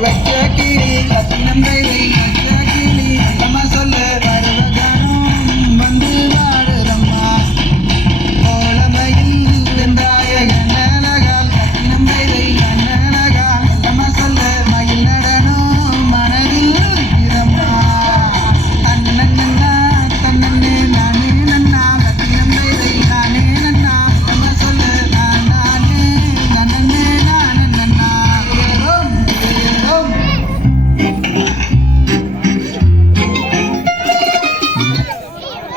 வைக்க கிரி